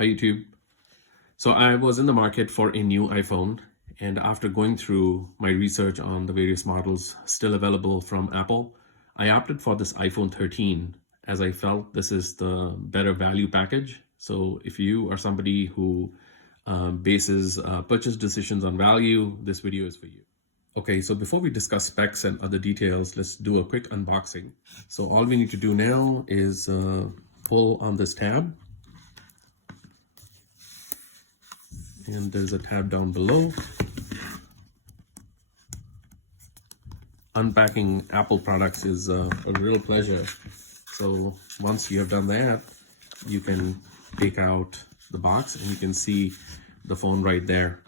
Hi YouTube. So I was in the market for a new iPhone, and after going through my research on the various models still available from Apple, I opted for this iPhone 13 as I felt this is the better value package. So if you are somebody who bases purchase decisions on value, this video is for you. Okay, so before we discuss specs and other details, let's do a quick unboxing. So all we need to do now is pull on this tab. And there's a tab down below. Unpacking Apple products is a real pleasure. So once you have done that, you can take out the box and you can see the phone right there.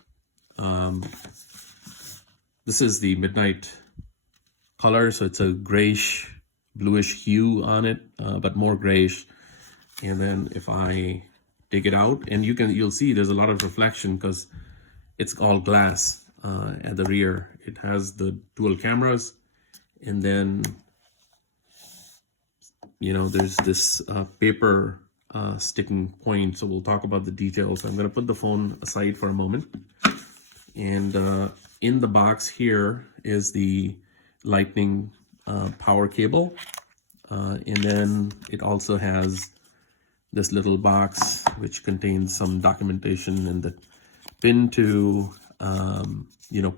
This is the midnight color, so it's a grayish, bluish hue on it, but more grayish. And then if I take it out, and you'll see there's a lot of reflection because it's all glass at the rear. It has the dual cameras, and then there's this paper sticking point. So we'll talk about the details. I'm going to put the phone aside for a moment, and in the box here is the Lightning power cable, and then it also has this little box which contains some documentation and the pin to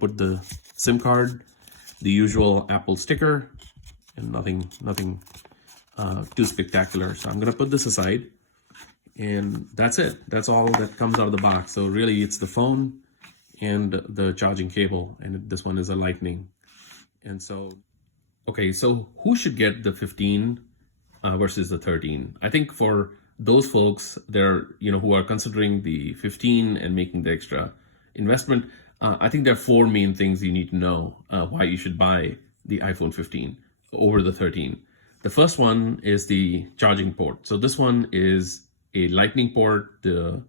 put the SIM card, the usual Apple sticker, and nothing too spectacular. So I'm gonna put this aside, and that's it. That's all that comes out of the box. So really it's the phone and the charging cable, and this one is a Lightning. And so okay, so who should get the 15 versus the 13? I think for those folks there, who are considering the 15 and making the extra investment, I think there are four main things you need to know why you should buy the iPhone 15 over the 13. The first one is the charging port. So this one is a Lightning port. The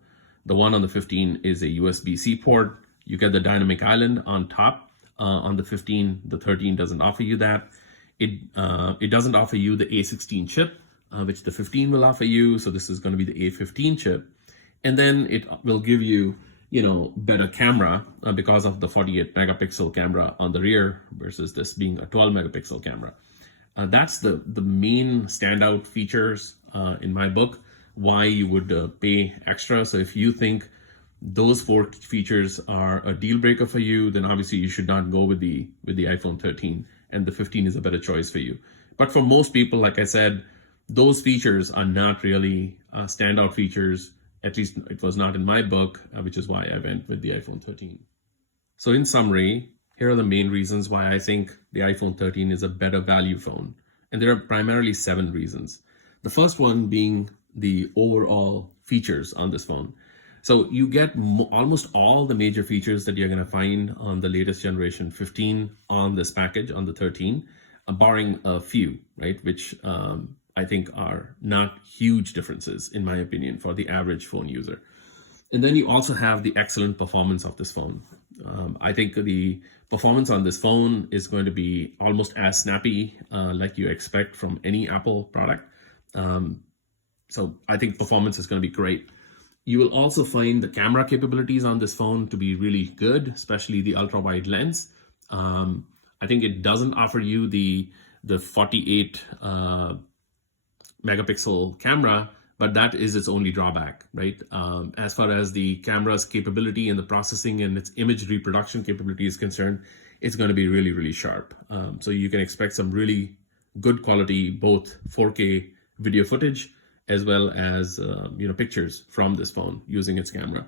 one on the 15 is a USB-C port. You get the dynamic island on top. On the 15, the 13 doesn't offer you that. It doesn't offer you the A16 chip, which the 15 will offer you. So this is going to be the A15 chip. And then it will give you, better camera because of the 48 megapixel camera on the rear versus this being a 12 megapixel camera. That's the main standout features in my book, why you would pay extra. So if you think those four features are a deal breaker for you, then obviously you should not go with the iPhone 13, and the 15 is a better choice for you. But for most people, like I said, those features are not really standout features. At least it was not in my book, which is why I went with the iPhone 13. So in summary, here are the main reasons why I think the iPhone 13 is a better value phone. And there are primarily 7 reasons. The first one being the overall features on this phone. So you get almost all the major features that you're going to find on the latest generation 15 on this package, on the 13, barring a few, right? Which I think are not huge differences, in my opinion, for the average phone user. And then you also have the excellent performance of this phone. I think the performance on this phone is going to be almost as snappy like you expect from any Apple product. So I think performance is going to be great. You will also find the camera capabilities on this phone to be really good, especially the ultra wide lens. I think it doesn't offer you the 48 megapixel camera, but that is its only drawback, right? As far as the camera's capability and the processing and its image reproduction capability is concerned, it's going to be really, really sharp. So you can expect some really good quality, both 4K video footage as well as pictures from this phone using its camera.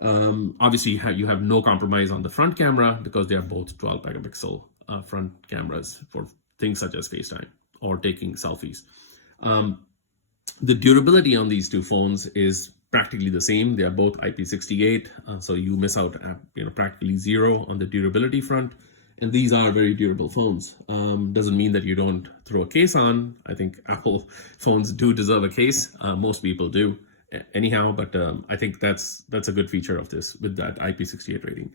Obviously, you have no compromise on the front camera because they are both 12 megapixel front cameras for things such as FaceTime or taking selfies. The durability on these two phones is practically the same. They are both IP68, so you miss out practically zero on the durability front. And these are very durable phones. Doesn't mean that you don't throw a case on. I think Apple phones do deserve a case. Most people do anyhow, but I think that's a good feature of this with that IP68 rating.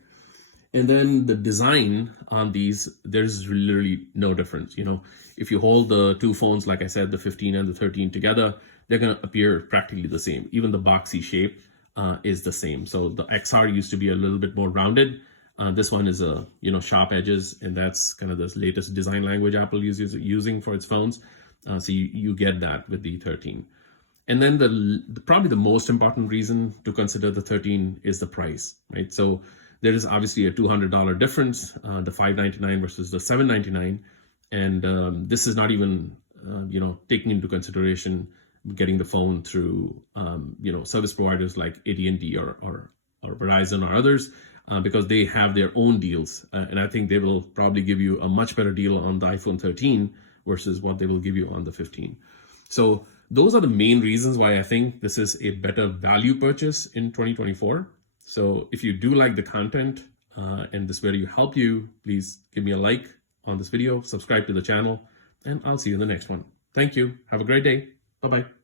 And then the design on these, there's literally no difference. If you hold the two phones, like I said, the 15 and the 13 together, they're going to appear practically the same. Even the boxy shape is the same. So the XR used to be a little bit more rounded. This one is a sharp edges, and that's kind of the latest design language Apple is using for its phones. So you get that with the 13. And then probably the most important reason to consider the 13 is the price, right? So there is obviously a $200 difference, the $599 versus the $799, and this is not even taking into consideration getting the phone through service providers like AT&T or Verizon or others, because they have their own deals, and I think they will probably give you a much better deal on the iPhone 13 versus what they will give you on the 15. So those are the main reasons why I think this is a better value purchase in 2024. So if you do like the content and this video helped you, please give me a like on this video, subscribe to the channel, and I'll see you in the next one. Thank you. Have a great day. Bye-bye.